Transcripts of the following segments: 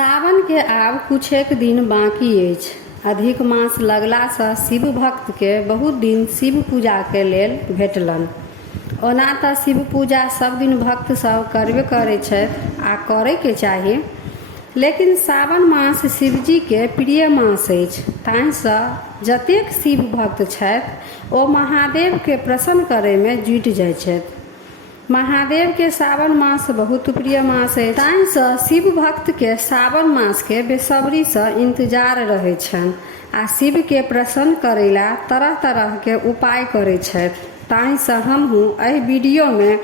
सावन के आब कुछ एक दिन बाकी अछि। अधिक मास लगला सँ शिव भक्त के बहुत दिन शिव पूजा के लेल भेटलनि। ओना तऽ शिव पूजा सब दिन भक्त सब करबे करै छथि आ करय के चाही, लेकिन सावन मास शिवजी के प्रिय मास अछि। ताहिसँ जतेक शिव भक्त छथि ओ महादेव के प्रसन्न करय में जुटि जाइ छथि। महादेव के सावन मास बहुत प्रिय मास अछि। ताहिसँ शिव भक्त के सावन मास के बेसब्री सँ इंतजार रहै छनि आ शिव के प्रसन्न करैला तरह तरह के उपाय करै छथि। ताहिसँ हमहूँ एहि वीडियो में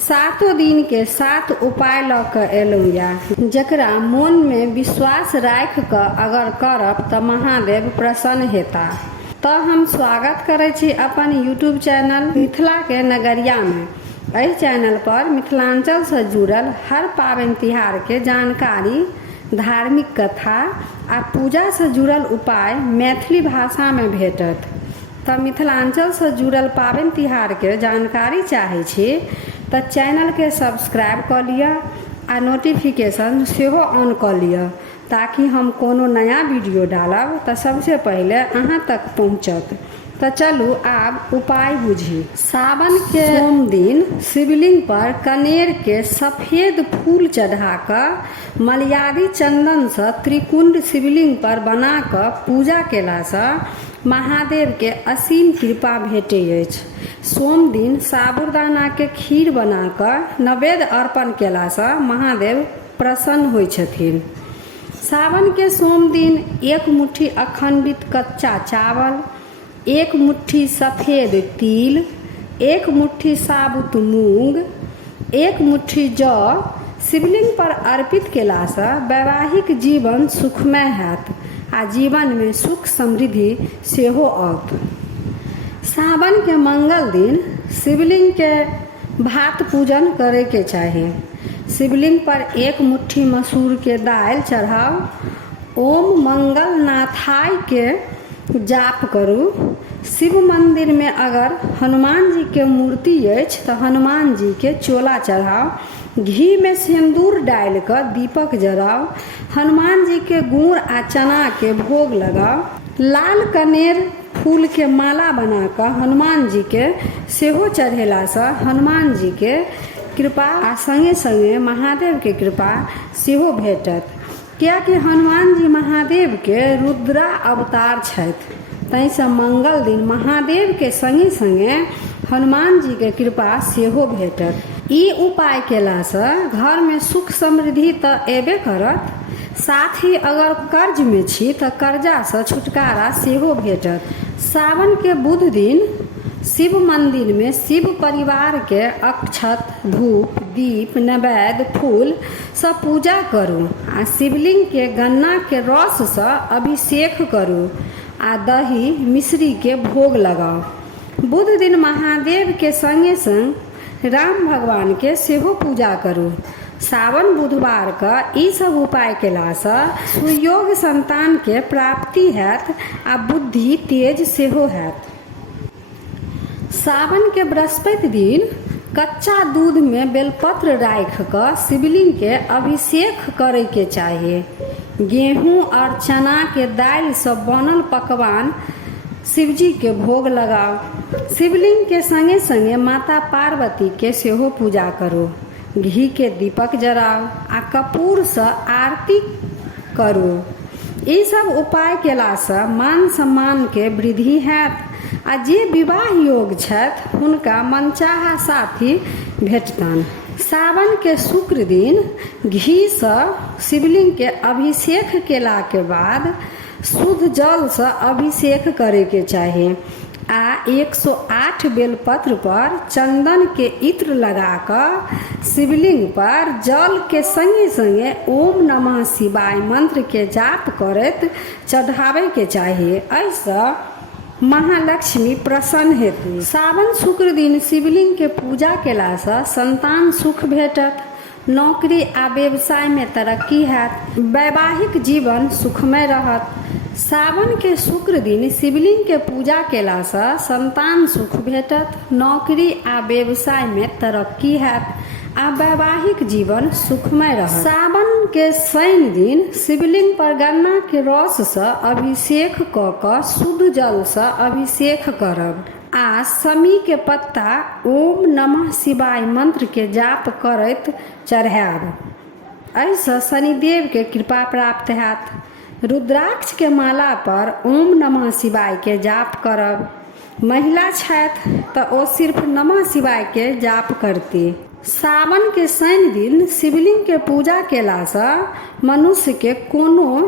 7 दिन के 7 उपाय लऽ कऽ एलहुँ या जकरा मोन में विश्वास राखि कऽ अगर करब तऽ महादेव प्रसन्न हेता। तऽ हम स्वागत करै छी अपन यूट्यूब चैनल मिथिला के नगरिया में। एहि चैनल पर मिथिलांचल से जुड़ल हर पाबनि तिहार के जानकारी, धार्मिक कथा आ पूजा से जुड़ल उपाय मैथिली भाषा में भेटत। तऽ मिथिलांचल से जुड़ल पाबनि तिहार के जानकारी चाहै छी तऽ चैनल के सब्सक्राइब कऽ लिअ आ नोटिफिकेशन सेहो ऑन कऽ लिअ, ताकि हम कोनो नया वीडियो डालब तऽ सबसे पहले अहाँ तक पहुँचत। तो चलू आब उपाय बुझी। सावन के सोम दिन शिवलिंग पर कनेर के सफेद फूल चढ़ा कऽ मलयादी चंदन से त्रिकुंड शिवलिंग पर बना कऽ पूजा केला सँ महादेव के असीम कृपा भेटै अछि। सोम दिन साबूदाना के खीर बना कऽ नैवेद्य अर्पण केला सँ महादेव प्रसन्न होइ छथिन। सावन के सोम दिन 1 मुट्ठी अखंडित कच्चा चावल, 1 मुट्ठी सफ़ेद तिल, 1 मुट्ठी साबुत मूंग, 1 मुट्ठी जौ शिवलिंग पर अर्पित केला सँ वैवाहिक जीवन सुखमय हैत आ जीवन में सुख समृद्धि सेहो आओत। सावन के मंगल दिन शिवलिंग के भात पूजन करे के चाही। शिवलिंग पर 1 मुट्ठी मसूर के दालि चढ़ाऊ। ओम मंगल नाथाय के जाप करू। शिव मंदिर में अगर हनुमान जी के मूर्ति अछि तऽ हनुमान जी के चोला चढ़ाऊ। घी में सिंदूर डालि कऽ दीपक जराऊ। हनुमान जी के गुड़ आ चना के भोग लगाऊ। लाल कनेर फूल के माला बना कऽ हनुमान जी के सेहो चढ़ेला सँ हनुमान जी के कृपा आ संगे संगे महादेव के कृपा सेहो भेटत। कियाकि हनुमान जी महादेव के रुद्रा अवतार छथि। ताहिसँ मंगल दिन महादेव के संगे संगे हनुमान जी के कृपा सेहो भेटत। ई उपाय केला सँ घर में सुख समृद्धि तऽ एबे करत, साथ ही अगर कर्ज में छी तऽ कर्जा सँ छुटकारा सेहो भेटत। सावन के बुध दिन शिव मंदिर में शिव परिवार के अक्षत, धूप, दीप, नैवेद्य, फूल सँ पूजा करू आ शिवलिंग के गन्ना के रस सँ अभिषेक करू आ दही मिश्री के भोग लगाऊ। बुध दिन महादेव के संगे संग राम भगवान के सेहो पूजा करू। सावन बुधवार के ई सब उपाय केला सँ सुयोग संतान के प्राप्ति हैत आ बुद्धि तेज सेहो हैत। सावन के बृहस्पति दिन कच्चा दूध में बेलपत्र राखि कऽ शिवलिंग के अभिषेक करे के चाही। गेहूं और चना के दालि सँ बनल पकवान शिवजी के भोग लगाऊ। शिवलिंग के संगे संगे माता पार्वती के सेहो पूजा करू। घी के दीपक जराऊ आ कपूर सँ आरती करू। ई सब उपाय केला सँ मान सम्मान के वृद्धि हैत आ जे विवाह योग छथि हुनका मनचाहा साथी भेटतनि। सावन के शुक्र दिन घी सँ शिवलिंग के अभिषेक केला के बाद शुद्ध जल सँ अभिषेक करे के चाही आ 108 बेलपत्र पर चंदन के इत्र लगा कऽ शिवलिंग पर जल के संगे संगे ओम नमः शिवाय मंत्र के जाप करैत चढ़ाबै के चाही। एहिसँ महालक्ष्मी प्रसन्न हेतु। सावन शुक्र दिन शिवलिंग के पूजा केला सँ संतान सुख भेटत, नौकरी आ व्यवसाय में तरक्की हैत, वैवाहिक जीवन सुखमय रहत। सावन के शुक्र दिन शिवलिंग के पूजा केला सँ संतान सुख भेटत, नौकरी आ व्यवसाय में तरक्की हैत आ वैवाहिक जीवन सुखमय रहत। सावन के शनि दिन शिवलिंग पर गन्ना के रस से अभिषेक क क शुद्ध जल से अभिषेक करब आ समी के पत्ता ओम नमः शिवाय मंत्र के जाप करैत चढ़ायब। एहिसँ शनिदेव के कृपा प्राप्त हैत। रुद्राक्ष के माला पर ओम नमः शिवाय के जाप करब। महिला छथि तऽ ओ सिर्फ नमः शिवाय के जाप करती। सावन के शनि दिन शिवलिंग के पूजा केलासँ मनुष्य के कोनो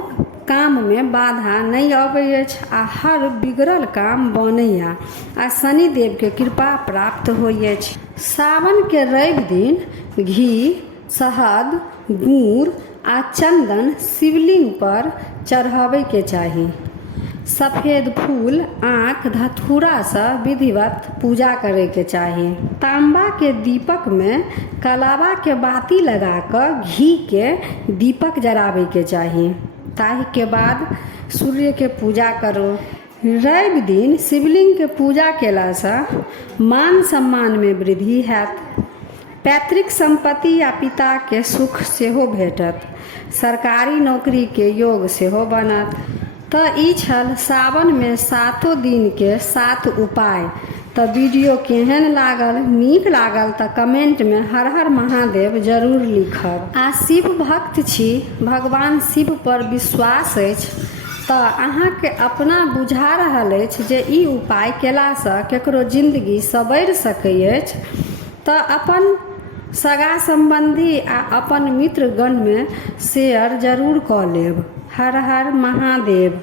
काम में बाधा नहीं अबै अछि आ हर बिगड़ल काम बनैया आ शनिदेव के कृपा प्राप्त होइ अछि। सावन के रवि दिन घी, शहद, गुड़ आ चंदन शिवलिंग पर चढ़ाबै के चाही। सफेद फूल, आँख, धतूरा से विधिवत पूजा करे के चाही। तांबा के दीपक में कलावा के बाती लगा कर घी के दीपक जराबे के चाही। ताहि के बाद सूर्य के पूजा करो। रवि दिन शिवलिंग के पूजा केलासँ मान सम्मान में वृद्धि हैत। पैतृक संपत्ति या पिता के सुख सेहो भेटत। सरकारी नौकरी के योग सेहो बनत। तऽ ई छल सावन में 7 दिन के 7 उपाय। तऽ वीडियो केहन लागल, नीक लागल तऽ कमेंट में हर हर महादेव जरूर लिखब। आ शिव भक्त छी, भगवान शिव पर विश्वास अछि तऽ अहाँके अपना बुझा रहल अछि जे ई उपाय केलासँ केकरो जिंदगी संवरि सकै अछि तऽ अपन सगा संबंधी आ अपन मित्रगण में शेयर जरूर कऽ लेब। हर हर महादेव।